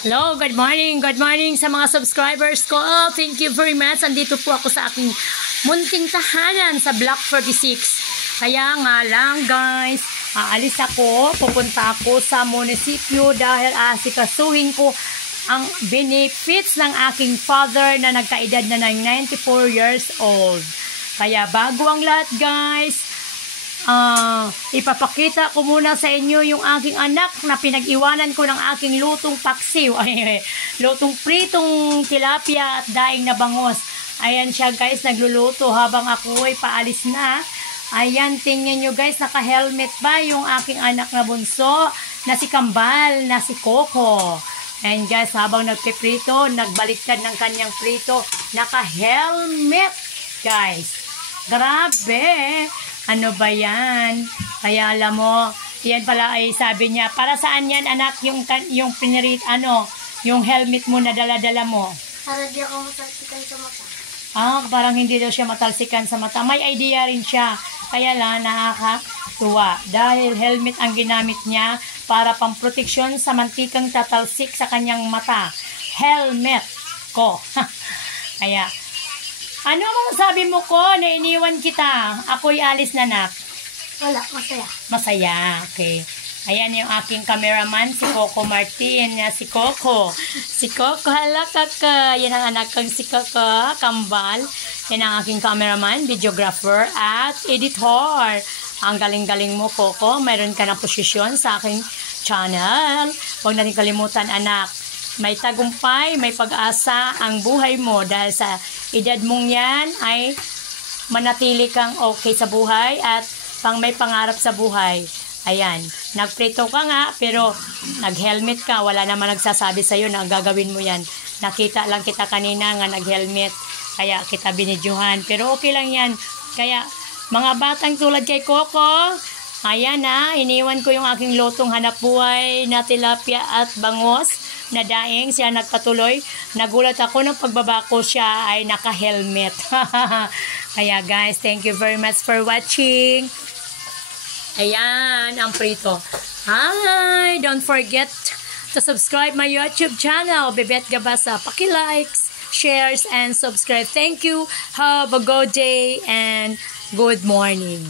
Hello, good morning sa mga subscribers ko. Thank you very much. Andito po ako sa aking munting tahanan sa Block 46. Kaya nga lang guys, aalis ako, pupunta ako sa munisipyo dahil asikasuhin ko ang benefits ng aking father na nagkaedad na ng 94 years old. Kaya bago ang lahat guys, ipapakita ko muna sa inyo yung aking anak na pinag-iwanan ko ng aking lutong paksiw. Lutong pritong tilapia at daing na bangos. Ayan siya guys, nagluluto habang ako ay paalis na. Ayan, tingnan nyo guys, naka-helmet ba yung aking anak na bunso na si Kambal, na si Coco. And guys, habang nagpiprito, nagbaliktad ng kanyang prito, naka-helmet guys. Grabe! Ano ba yan? Kaya alam mo, yan pala ay sabi niya, para saan yan anak yung pinirit, yung helmet mo na dala-dala mo? Para di ako matalsikan sa mata. Parang hindi daw siya matalsikan sa mata. May idea rin siya. Kaya lang, nakakatuwa. Dahil helmet ang ginamit niya para pamproteksyon sa mantikang tatalsik sa kanyang mata. Helmet ko. Kaya, ano masasabi mo ko na iniwan kita? Ako'y alis na nak. Wala, masaya. Masaya, okay. Ayan yung aking cameraman, si Coco Martin. Si Coco. Si Coco, hala kaka. Yan ang anak kong si Coco, Kambal. Yan ang aking cameraman, videographer, at editor. Ang galing-galing mo, Coco. Mayroon ka ng posisyon sa aking channel. Huwag natin kalimutan, anak. May tagumpay, may pag-asa ang buhay mo dahil sa edad mong yan ay manatili kang okay sa buhay at may pangarap sa buhay. Ayan, nagprito ka nga pero nag-helmet ka, wala naman nagsasabi sa'yo na gagawin mo yan. Nakita lang kita kanina nga nag-helmet, kaya kita binidyohan. Pero okay lang yan. Kaya mga batang tulad kay Coco, ayan iniwan ko yung aking lutong hanap buhay na tilapia at bangos na daing. Siya nagpatuloy. Nagulat ako nung pagbaba ko siya ay naka-helmet. Kaya guys, thank you very much for watching. Ayan, ang prito. Hi! Don't forget to subscribe my YouTube channel, Bebet Gabasa. Paki-likes, shares, and subscribe. Thank you. Have a good day and good morning.